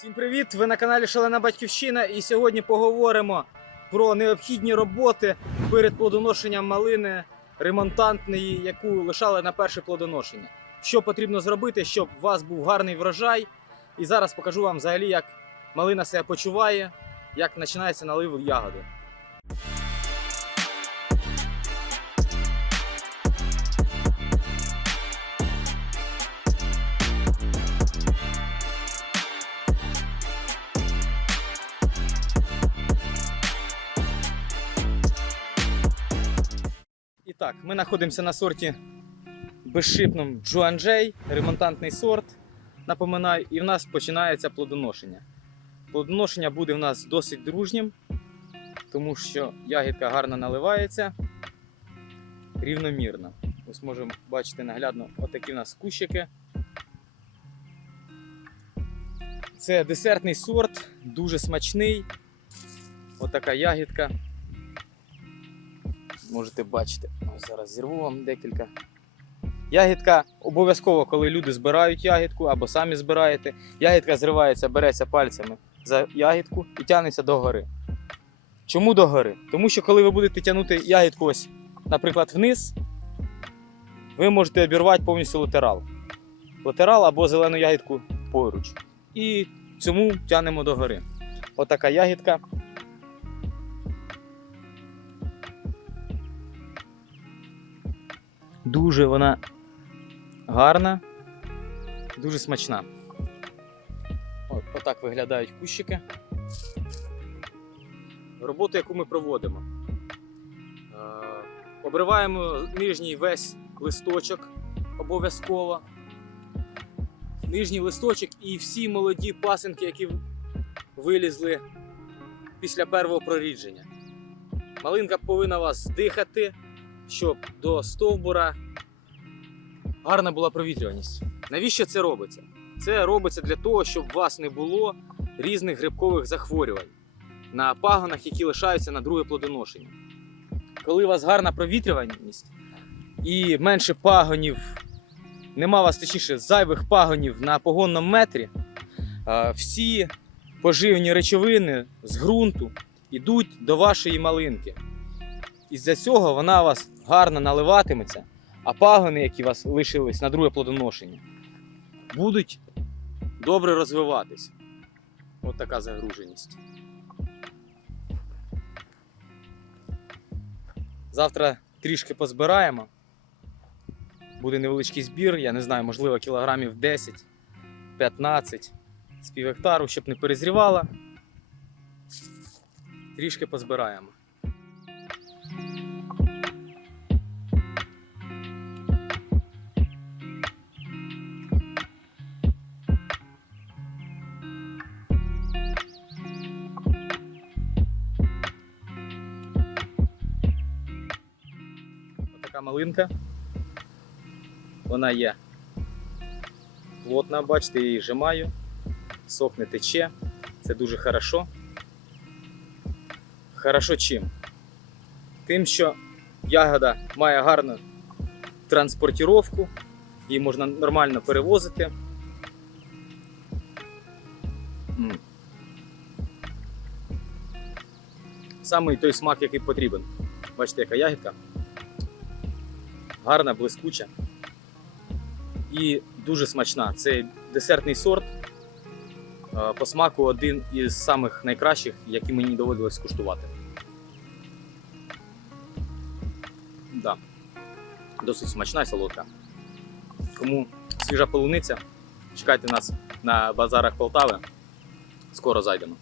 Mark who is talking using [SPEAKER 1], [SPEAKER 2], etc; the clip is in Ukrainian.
[SPEAKER 1] Всім привіт! Ви на каналі Шалена Батьківщина і сьогодні поговоримо про необхідні роботи перед плодоношенням малини ремонтантної, яку лишали на перше плодоношення. Що потрібно зробити, щоб у вас був гарний врожай. І зараз покажу вам взагалі, як малина себе почуває, як починається налив ягоди. Так, ми знаходимося на сорті безшипному Джуанджей, ремонтантний сорт. Напоминаю, і в нас починається плодоношення. Плодоношення буде в нас досить дружнім, тому що ягідка гарно наливається рівномірно. Ось можемо бачити наглядно отакі в нас кущики. Це десертний сорт, дуже смачний. Отака ягідка. Можете бачити. Ось зараз зірву вам декілька. Ягідка обов'язково, коли люди збирають ягідку або самі збираєте, ягідка зривається, береться пальцями за ягідку і тягнеться до гори. Чому до гори? Тому що коли ви будете тягнути ягідку ось, наприклад, вниз, ви можете обірвати повністю латерал. Латерал або зелену ягідку поруч. І цьому тягнемо до гори. Отака ягідка. Дуже вона гарна, дуже смачна. От, отак виглядають кущики. Роботу, яку ми проводимо. Е, обриваємо нижній весь листочок обов'язково. Нижній листочок і всі молоді пасинки, які вилізли після першого прорідження. Малинка повинна вас дихати, щоб до стовбура гарна була провітрюваність. Навіщо це робиться? Це робиться для того, щоб у вас не було різних грибкових захворювань на пагонах, які лишаються на друге плодоношення. Коли у вас гарна провітрюваність і менше пагонів, нема у вас точніше зайвих пагонів на погонному метрі, всі поживні речовини з ґрунту йдуть до вашої малинки. Із-за цього вона у вас гарно наливатиметься, а пагони, які у вас лишились на друге плодоношення, будуть добре розвиватись. От така загруженість. Завтра трішки позбираємо. Буде невеличкий збір, я не знаю, можливо, кілограмів 10-15 з пів гектару, щоб не перезрівала. Трішки позбираємо. Малинка. Вона є плотна, бачите, я її жимаю, сок не тече. Це дуже хорошо. Хорошо чим? Тим, що ягода має гарну транспортіровку, її можна нормально перевозити. Саме той смак, який потрібен. Бачите, яка ягідка гарна, блискуча і дуже смачна. Це десертний сорт. Е, По смаку один із самих найкращих, які мені доводилось скуштувати. Да. Досить смачна і солодка. Кому свіжа полуниця, чекайте нас на базарах Полтави. Скоро зайдемо.